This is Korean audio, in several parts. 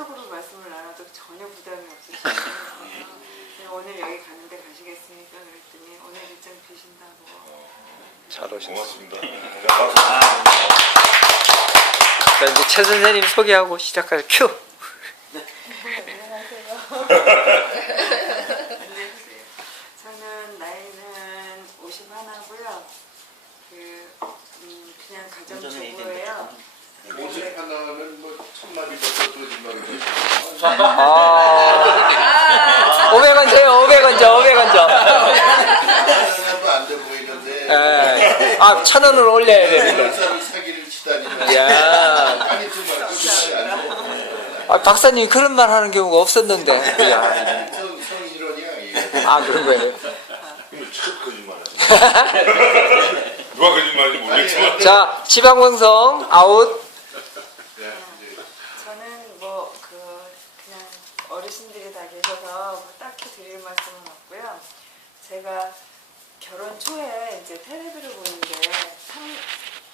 사적으로 말씀을 나눠도 전혀 부담이 없으시거든요. 오늘 여기 가는데 가시겠습니까? 그랬더니 오늘 일정 비신다고. 잘 오셨습니다. 고맙습니다. 자, 이제 최 선생님 소개하고 시작할 큐. 안녕하세요. 안녕하세요. 저는 나이는 51하고요. 그냥 가정주부예요. 오직 하나는 뭐 천마리 버터 거짓말을 500원 줘요. 500원 줘. 500원 줘. 하나도 안 돼 보이는데. 아, 1,000원을 올려야 되는데. 사람이 사기를 치다니. 야. 아니 정말 그것이 안 돼. 아, 박사님 그런 말 하는 경우가 없었는데. 야. 성인이론이야 이게. 아, 그런 거예요. 이거 첫 거짓말이야. 누가 거짓말인지 모르겠지만. 자, 지방방송 아웃. 저는 그냥 어르신들이 다 계셔서 뭐 딱히 드릴 말씀은 없고요. 제가 결혼 초에 이제 텔레비를 보는데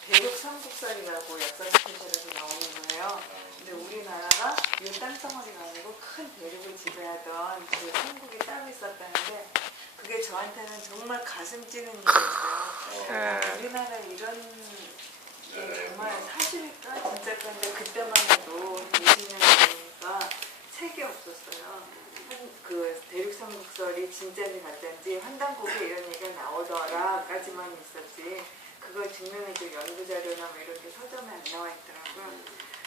대륙 삼국설이라고 역사 스페셜에서 나오는 거예요. 근데 우리나라가 땅덩어리가 아니고 큰 대륙을 지배하던 그 삼국이 따로 있었다는데 그게 저한테는 정말 가슴 찌는 일이었어요. 우리나라에 이런 정말 사실일까 진짜일까 근데 그때만 해도 20년 전이니까 책이 없었어요. 그 대륙삼국설이 진짜인지 가짜인지 환단고기 이런 얘기가 나오더라까지만 있었지 그걸 증명해줄 연구자료나 뭐 이런 게 서점에 안 나와 있더라고요.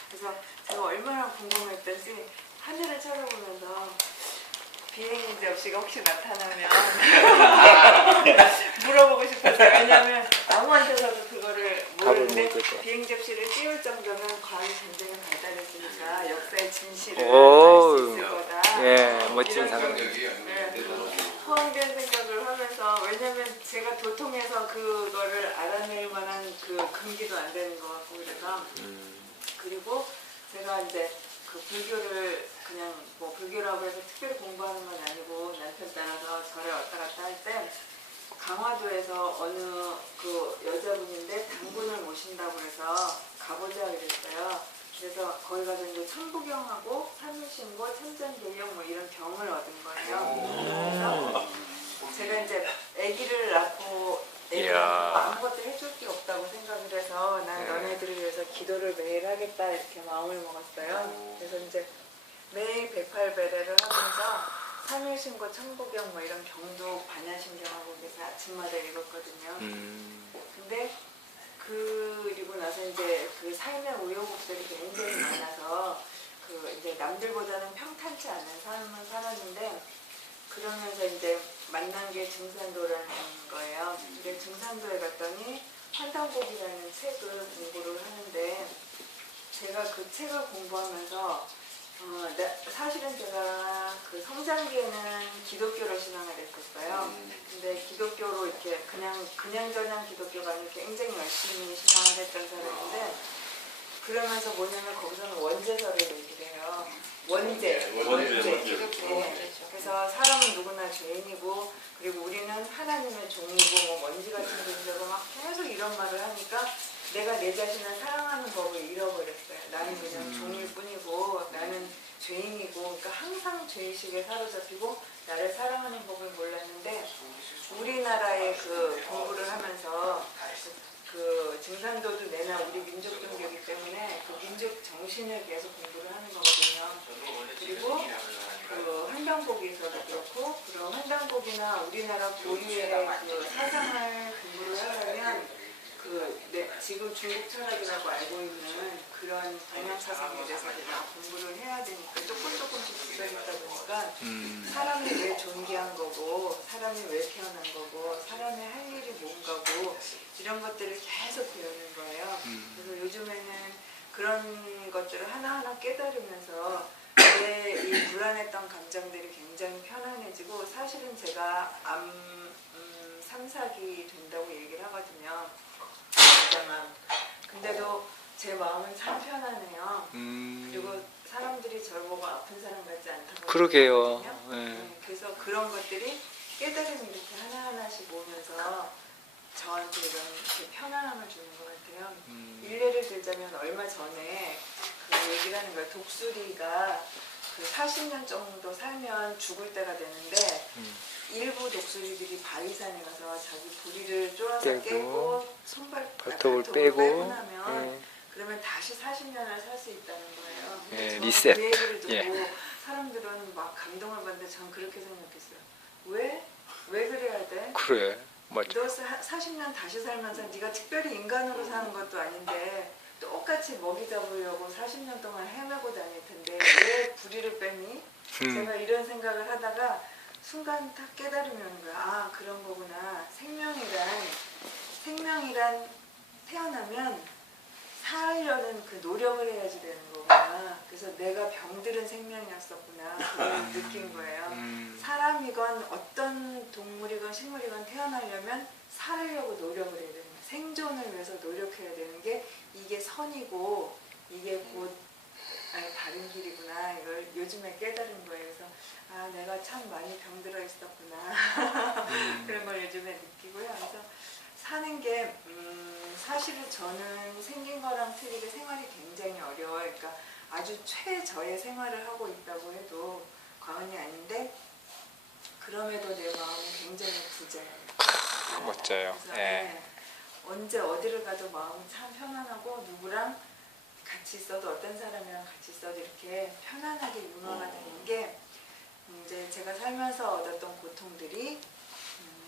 그래서 제가 얼마나 궁금했던지 하늘을 쳐다보면서 비행인지 없이가 혹시 나타나면 물어보고 싶었어요. 왜냐하면 아무한테서도 그거를 모르는데 비행 접시를 띄울 정도면 과학이 굉장히 발달했으니까 역사의 진실을 알 수 있을 거다. 예, 멋진 상황. 허황된 생각을 하면서 왜냐하면 제가 도통해서 그거를 알아낼 만한 그 근기도 안 되는 것 같고 그래서 그리고 제가 이제 그 불교를 그냥 뭐 불교라고 해서 특별히 공부하는 건 아니고 남편 따라서 절에 왔다 갔다 할 때 강화도에서 어느 그 여자분인데 당군을 모신다고 해서 가보자 그랬어요. 그래서 거기 가서 이제 천부경하고 삼일신고, 참전대용 뭐 이런 경을 얻은 거예요. 그래서 제가 이제 아기를 낳고 아무것도 해줄 게 없다고 생각을 해서 난 너네들을 위해서 기도를 매일 하겠다 이렇게 마음을 먹었어요. 그래서 이제 매일 108배례를 하면서 삼일신고, 천부경 뭐 이런 경도 반야심경하고 그래서 아침마다 읽었거든요. 근데 그리고 나서 이제 그 삶의 우여곡절이 굉장히 많아서 그 이제 남들보다는 평탄치 않은 삶을 살았는데 그러면서 이제 만난 게 증산도라는 거예요. 근데 증산도에 갔더니 환단곡이라는 책을 공부를 하는데 제가 그 책을 공부하면서 사실은 제가 그 성장기에는 기독교를 신앙을 했었어요. 근데 기독교로 이렇게 그냥저냥 기독교가 아니라 굉장히 열심히 신앙을 했던 사람인데 그러면서 뭐냐면 거기서는 원죄설을 얘기를 해요. 원죄. 네. 그래서 사람은 누구나 죄인이고 그리고 우리는 하나님의 종이고 뭐 먼지 같은 존재고 막 계속 이런 말을 하니까 내가 내 자신을 사랑하는 법을 잃어버렸어요. 나는 그냥 종일 뿐이고 나는 죄인이고 그러니까 항상 죄의식에 사로잡히고 나를 사랑하는 법을 몰랐는데 우리나라의 그 공부를 하면서 그 증산도도 내나 우리 민족 종교이기 때문에 그 민족 정신을 계속 공부를 하는 거거든요. 그리고 그 환단고기에서도 그렇고 그런 환단고기나 우리나라 고유의 그 사상을 공부를 하려면 지금 중국 철학이라고 알고 있는 그런 동양 사상에 대해서 다 공부를 해야 되니까 조금씩 부서지다 보니까 사람이 왜 존귀한 거고 사람이 왜 태어난 거고 사람의 할 일이 뭔가고 이런 것들을 계속 배우는 거예요. 그래서 요즘에는 그런 것들을 하나하나 깨달으면서 내 이 불안했던 감정들이 굉장히 편안해지고 사실은 제가 암 3, 4기 된다고 얘기를 하거든요. 근데도 제 마음은 참 편안해요. 그리고 사람들이 저를 보고 아픈 사람 같지 않다고 그러게요. 그래서 그런 것들이 깨달음이 이렇게 하나하나씩 오면서 저한테 이런 편안함을 주는 것 같아요. 일례를 들자면 얼마 전에 그 얘기를 하는 거야. 독수리가 그 40년 정도 살면 죽을 때가 되는데 일부 독수리들이 바위산에 가서 자기 부리를 쪼아서 깨고 발톱을 빼고 빼고 나면 그러면 다시 40년을 살 수 있다는 거예요. 근데 저는 리셋. 그 얘기를 듣고 예. 사람들은 막 감동을 받는데 저는 그렇게 생각했어요. 왜 그래야 돼? 그래 맞아. 너 40년 다시 살면서 네가 특별히 인간으로 사는 것도 아닌데 똑같이 먹이 잡으려고 40년 동안 헤매고 다닐 텐데 왜 부리를 뺐니? 제가 이런 생각을 하다가 순간 딱 깨달음이 오는 거야. 아 그런 거구나. 생명이란 태어나면 살려는 그 노력을 해야지 되는 거구나. 그래서 내가 병들은 생명이었었구나. 그걸 느낀 거예요. 사람이건 어떤 동물이건 식물이건 태어나려면 살려고 노력을 해야 되는 거예요. 생존을 위해서 노력해야 되는 게 이게 선이고 이게 곧 바른 길이구나. 이걸 요즘에 깨달은 거예요. 그래서 아 내가 참 많이 병들어 있었구나. 그런 걸 요즘에 느끼고요. 그래서 사는 게 사실은 저는 생긴 거랑 틀리게 생활이 굉장히 어려워요. 그러니까 아주 최저의 생활을 하고 있다고 해도 과언이 아닌데 그럼에도 내 마음은 굉장히 부자예요. 멋져요. 그래서 예. 언제 어디를 가도 마음이 참 편안하고 누구랑 같이 있어도 어떤 사람이랑 같이 있어도 이렇게 편안하게 융화가 되는 게 이제 제가 살면서 얻었던 고통들이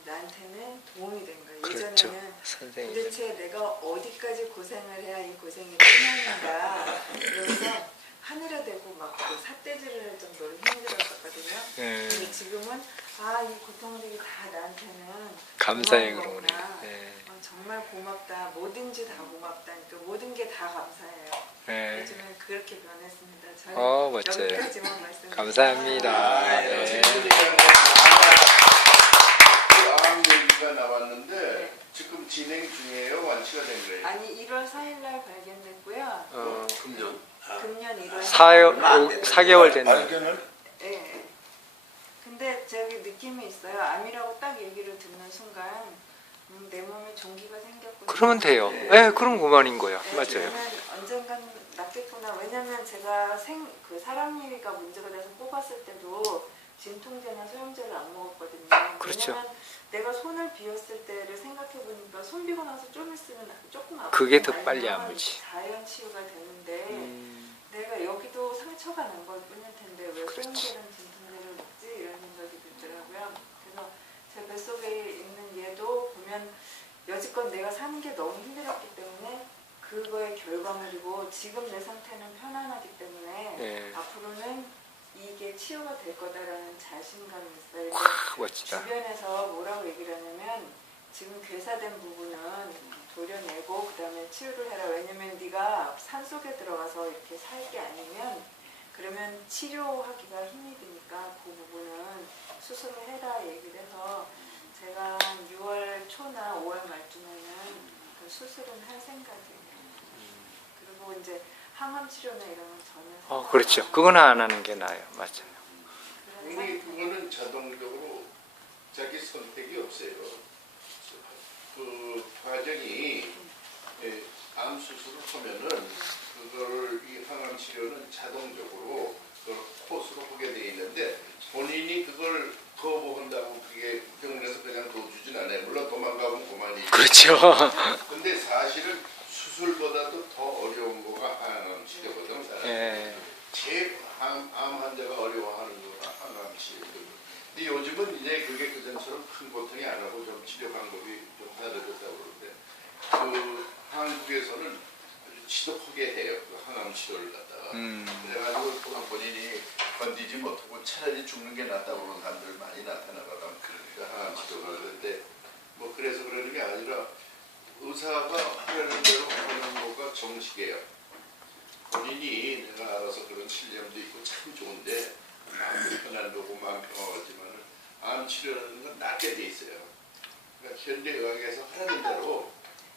나한테는 도움이 된 거예요. 그렇죠. 예전에는 선생님. 도대체 내가 어디까지 고생을 해야 이 고생이 끝나는가 그러면서 하늘에 대고 막 그 삿대질을 할 정도로 힘들었었거든요. 근데 지금은 아 이 고통들이 다 나한테는 감사해 고마운 그런 거구나. 거네. 예. 정말 고맙다. 뭐든지 다 고맙다니까 모든 게 다 감사해요. 예. 요즘은 그렇게 변했습니다. 저는 멋져요. 여기까지만 말씀드립니다. 감사합니다. 예. 암 얘기가 나왔는데 지금 진행 중이에요? 완치가 된 거예요? 아니 1월 4일날 발견됐고요. 금년? 금년 1월 4개월 됐네. 발견을? 예. 근데 저기 느낌이 있어요. 암이라고 딱 얘기를 듣는 순간 내 몸에 종기가 생겼구나. 그러면 돼요. 예, 그럼 그만인 거야. 네, 맞아요. 그러면 언젠간 낫겠구나. 왜냐면 제가 그 사람일이가 문제가 돼서 뽑았을 때도 진통제나 소염제를 안 먹었거든요. 그렇죠. 왜냐면 내가 손을 비웠을 때를 생각해 보니까 손 비고 나서 좀 있으면 조금 아프고 그게 더 빨리 아프지. 자연 치유가 되는데 내가 여기도 상처가 난 걸 뿐일 텐데 왜 그렇지. 소염제랑 진통제를 먹지? 이런 생각이 들더라고요. 그래서 제 뱃속에 있는 얘도 보면 여지껏 내가 사는 게 너무 힘들었기 때문에 그거의 결과물이고 지금 내 상태는 편안하기 때문에 네. 앞으로는 이게 치유가 될 거다라는 자신감이 있어요. 멋지다. 주변에서 뭐라고 얘기를 하냐면 지금 괴사된 부분은 도려내고 그 다음에 치유를 해라. 왜냐면 네가 산속에 들어가서 이렇게 살 게 아니면 그러면 치료하기가 힘이 드니까 그 부분은 수술을 해라 얘기를 해서 제가 6월 초나 5월 말쯤에는 그 수술은 할 생각이에요. 그리고 이제 항암 치료나 이런 건 저는 그렇죠. 그거는 안 하는 게 나아요. 맞아요. 근데 그거는 자동적으로 자기 선택이 없어요. 그 과정이 암 수술을 하면은 그거를 이 항암 치료는 자동적으로 그 코스로 하게 돼 있는데 본인이 그걸 거부한다고 그게 병원에서 그냥 둬주진 않아요. 물론 도망가면 그만이죠. 그렇죠. 근데 사실은 수술보다도 더 어려운 거가 항암 치료거든. 사람. 예. 제일 암 환자가 어려워하는 거가 항암 치료. 근데 요즘은 이제 그게 그전처럼 큰 고통이 안 하고 좀 치료 방법이 좀 달라졌다고 그러는데 그 한국에서는 아주 지독하게 해요. 그 항암 치료를 갖다가. 그래가지고 본인이 건디지 못하고 차라리 죽는 게 낫다고 그러는 사람들 많이 나타나거든. 그러니까 항암 치료가 그런데 뭐 그래서 그러는 게 아니라 의사가 하려는 대로 하는 거가 정식이에요. 본인이 내가 알아서 그런 실력도 있고 참 좋은데 마음 편한 거고 마음 평화하지만 암 치료라는 건 낫게 돼 있어요. 그러니까 현대의학에서 하는 대로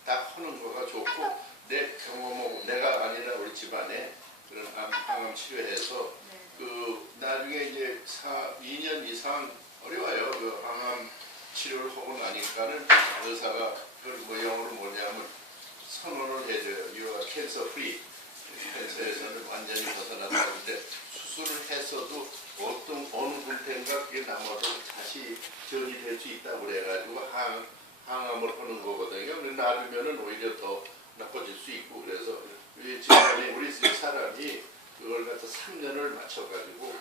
딱 하는 거가 좋고 내 경험하고 내가 아니라 우리 집안에 그런 항암 치료해서 그 나중에 이제 2년 이상 어려워요. 그 항암 치료를 하고 나니까는 의사가 그걸 뭐 영어로 뭐냐면 선언을 해줘요. You are cancer free. 캔서에서는 완전히 벗어났다는데 수술을 했어도 어느 군태인가 그게 남아도 다시 전이 될 수 있다고 그래가지고 항암을 하는 거거든요. 근데 놔두면은 오히려 더 나빠질 수 있고 그래서 지금까지 우리 사람이 그걸 갖다 3년을 맞춰가지고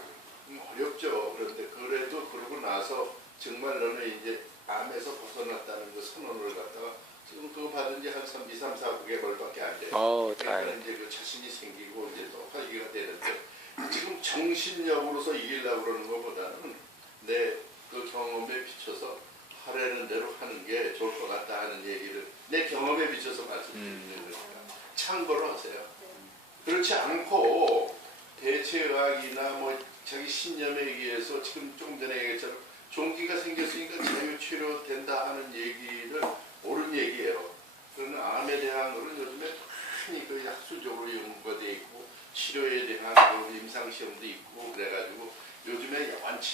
어렵죠. 그런데 그래도 그러고 나서 정말 너는 이제 암에서 벗어났다는 그 선언을 갖다가 지금 그거 받은 지 한 2, 3, 4개월밖에 안 돼요. 그러니까 다행이다. 이제 그 자신이 생기고 이제 또 하기가 되는데 지금 정신력으로서 이기려고 그러는 것보다는 내 그 경험에 비춰서 하라는 대로 하는 게 좋을 것 같다 하는 얘기를 내 경험에 비춰서 말씀드리는 거니까 참고로 하세요. 그렇지 않고 대체의학이나 뭐 자기 신념에 의해서 지금 조금 전에 얘기했처럼 종기가 생겼으니까 자유치료 된다 하는 얘기를 옳은 얘기예요. 그러나 암에 대한 거는 요즘에 많이 그 학술적으로 연구가 돼 있고 치료에 대한 임상시험도 있고 그래가지고 요즘에 완치